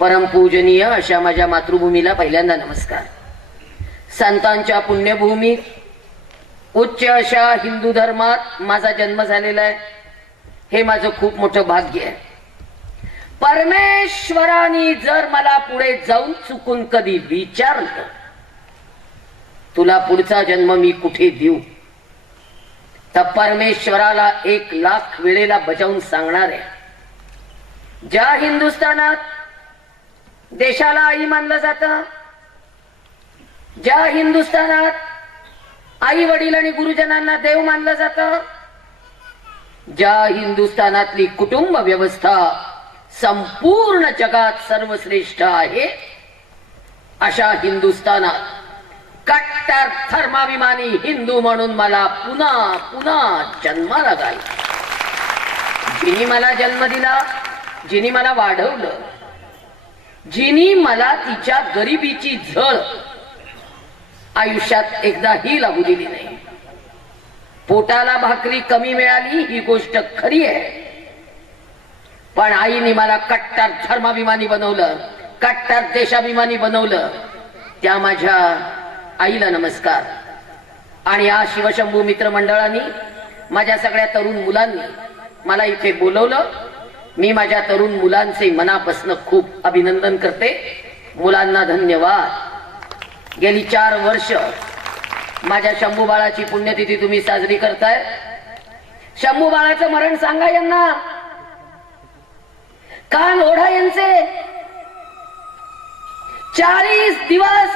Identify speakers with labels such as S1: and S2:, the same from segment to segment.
S1: परमपूजनीय अशा माझ्या मातृभूमीला पहिल्यांदा नमस्कार. संतांच्या पुण्यभूमीत उच्च अशा हिंदू धर्मात माझा जन्म झालेला आहे. हे माझं खूप मोठं भाग्य आहे. परमेश्वराने जर मला पुढे जाऊन चुकून कधी विचारलं तुला पुढचा जन्म मी कुठे देऊ? तर परमेश्वराला एक लाख वेळेला बजावून सांगणार आहे. ज्या हिंदुस्थानात देशाला आई मानलं जात. ज्या हिंदुस्थानात आई वडील आणि गुरुजनांना देव मानलं जात ज्या हिंदुस्थानातली कुटुंब व्यवस्था संपूर्ण जगात सर्वश्रेष्ठ आहे अशा हिंदुस्थानात कट्टर धर्माभिमानी हिंदू म्हणून मला पुन्हा पुन्हा जन्माला घाला. जिनी मला जन्म दिला जिनी मला वाढवलं जिनी मला तिच्या गरिबीची झळ आयुष्यात एकदाही लागू दिली नाही. पोटाला भाकरी कमी मिळाली ही गोष्ट खरी आहे. पण आईने मला कट्टर धर्माभिमानी बनवलं कट्टर देशाभिमानी बनवलं. त्या माझ्या आईला नमस्कार. आणि या शिवशंभू मित्र मंडळांनी माझ्या सगळ्या तरुण मुलांनी मला इथे बोलवलं. मी माझ्या तरुण मुलांचे मनापासून खूप अभिनंदन करते. मुलांना धन्यवाद. गेली चार वर्ष माझ्या शंभू बाळाची पुण्यतिथी तुम्ही साजरी करताय. शंभू बाळाचं मरण सांगा यांना. कान ओढा यांचे. चाळीस दिवस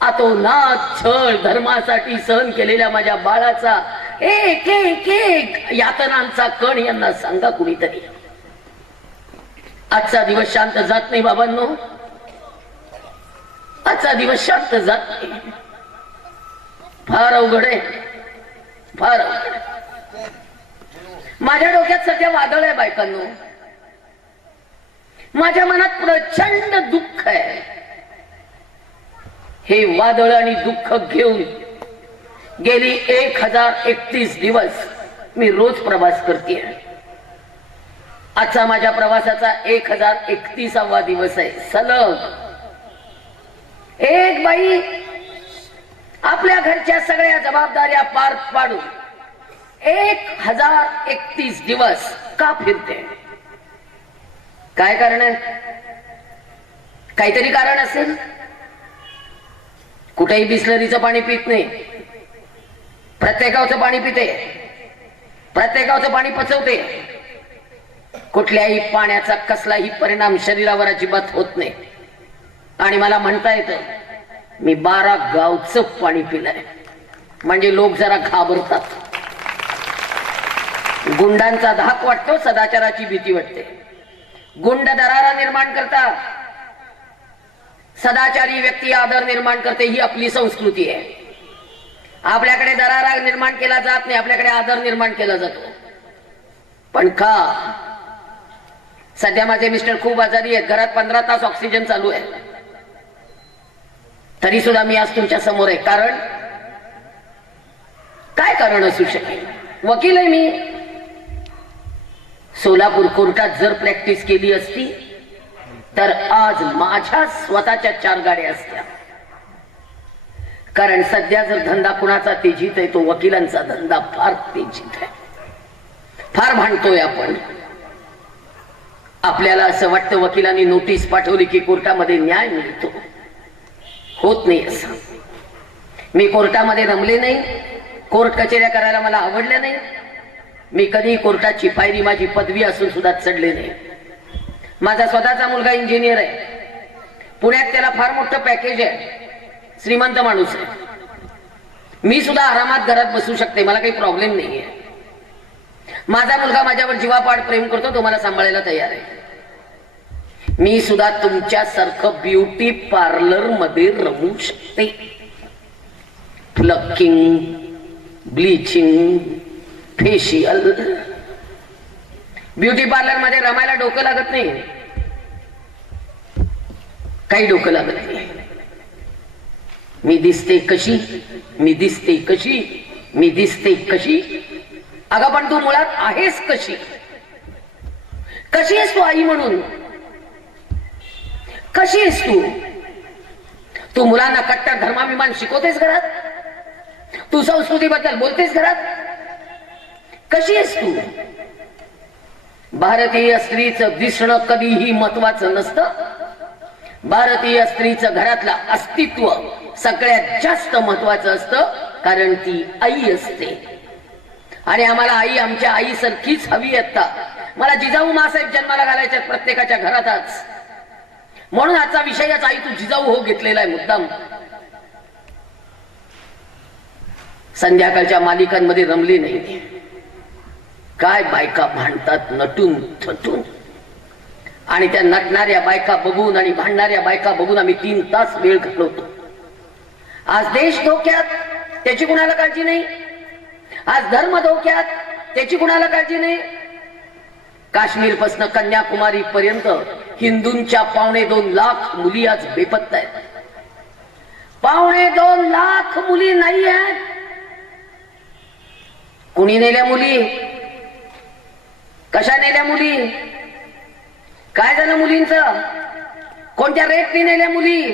S1: अतोनात छळ धर्मासाठी सहन केलेल्या माझ्या बाळाचा एक एक एक. यातनांचा कण यांना सांगा कुणीतरी. आजचा दिवस शांत जात नाही बाबांनो. आजचा दिवस शांत जात नाही. फार अवघड आहे. फार अवघड माझ्या डोक्यात सध्या वादळ आहे बायकांनो. माझ्या मनात प्रचंड दुःख आहे. हे वादळ आणि दुःख घेऊन गेली एक हजार एकतीस दिवस मी रोज प्रवास करते आजचा माझ्या प्रवासाचा एक हजार एकतीसावा दिवस आहे. सलग. एक बाई आपल्या घरच्या सगळ्या जबाबदाऱ्या पार पाडून एक हजार एकतीस दिवस का फिरते? काय कारण आहे? काहीतरी कारण असेल? कुठेही बिस्लरीचं पाणी पित नाही. प्रत्येकाचं पाणी पिते. प्रत्येकाचं पाणी पचवते. कुठल्याही पाण्याचा कसलाही परिणाम शरीरावर अजिबात होत नाही. आणि मला म्हणता येतं मी बारा गावचं पाणी पिलंय. म्हणजे लोक जरा घाबरतात. गुंडांचा धाक वाटतो सदाचाराची भीती वाटते. गुंड दरारा निर्माण करतात सदाचारी व्यक्ती आदर निर्माण करते ही आपली संस्कृती आहे. आपल्याकडे दरारा निर्माण केला जात नाही आपल्याकडे आदर निर्माण केला जातो. पण का? सध्या माझे मिस्टर खूप आजारी आहेत घरात पंधरा तास ऑक्सिजन चालू आहे. तरी सुद्धा मी आज तुमच्यासमोर आहे. कारण? काय कारण असू शकेल? वकील आहे मी. सोलापूर कोर्टात जर प्रॅक्टिस केली असती तर आज माझ्या स्वतःच्या चार गाड्या असत्या. कारण सध्या जर धंदा कुणाचा तेजीत आहे तो वकिलांचा धंदा फार तेजीत आहे फार भांडतोय आपण. आपल्याला असं वाटतं वकिलांनी नोटीस पाठवली की कोर्टामध्ये न्याय मिळतो. होत नाही असं. मी कोर्टामध्ये रमले नाही. कोर्ट कचेऱ्या करायला मला आवडल्या नाही. मी कधी कोर्टाची पायरी माझी पदवी असून सुद्धा चढले नाही. माझा स्वतःचा मुलगा इंजिनियर आहे. पुण्यात त्याला फार मोठं पॅकेज आहे. श्रीमंत माणूस आहे. मी सुद्धा आरामात घरात बसू शकते मला काही प्रॉब्लेम नाहीये. माझा मुलगा माझ्यावर जीवापाड प्रेम करतो तो मला सांभाळायला तयार आहे. मी सुद्धा तुमच्यासारखं ब्युटी पार्लरमध्ये रमू शकते. प्लकिंग ब्लिचिंग फेशियल ब्युटी पार्लरमध्ये रमायला डोकं लागत नाही. काही डोकं लागत नाही. मी दिसते कशी? मी दिसते कशी? मी दिसते कशी? अगं पण तू मुळात आहेस कशी? कशी आहेस तू आई म्हणून? कशी आहेस तू? तू मुलांना कट्टर धर्माभिमान शिकवतेस घरात? तू संस्कृतीबद्दल बोलतेस घरात? कशी आहेस तू? भारतीय स्त्रीचं दिसणं कधीही महत्वाचं नसतं. भारतीय स्त्रीचं घरातलं अस्तित्व सगळ्यात जास्त महत्वाचं असतं कारण ती आई असते. आणि आम्हाला आई आमच्या आईसारखीच हवी आता. मला जिजाऊ मासाहेब जन्माला घालायच्या प्रत्येकाच्या घरातच. म्हणून आजचा विषयच आई तू जिजाऊ हो घेतलेला आहे मुद्दाम. संध्याकाळच्या मालिकांमध्ये रमली नाही. काय बायका भांडतात नटून थटून. आणि त्या नटणाऱ्या बायका बघून आणि भांडणाऱ्या बायका बघून आम्ही तीन तास वेळ घालवतो. आज देश धोक्यात त्याची कुणाला काळजी नाही? आज धर्म धोक्यात त्याची कुणाला काळजी नाही? काश्मीरपासून कन्याकुमारी पर्यंत हिंदूंच्या पावणे दोन लाख मुली आज बेपत्ता आहेत. पावणे दोन लाख मुली नाही आहेत. कुणी नेल्या मुली? कशा नेल्या मुली? काय झालं मुलींच? कोणत्या रेटने नेल्या मुली?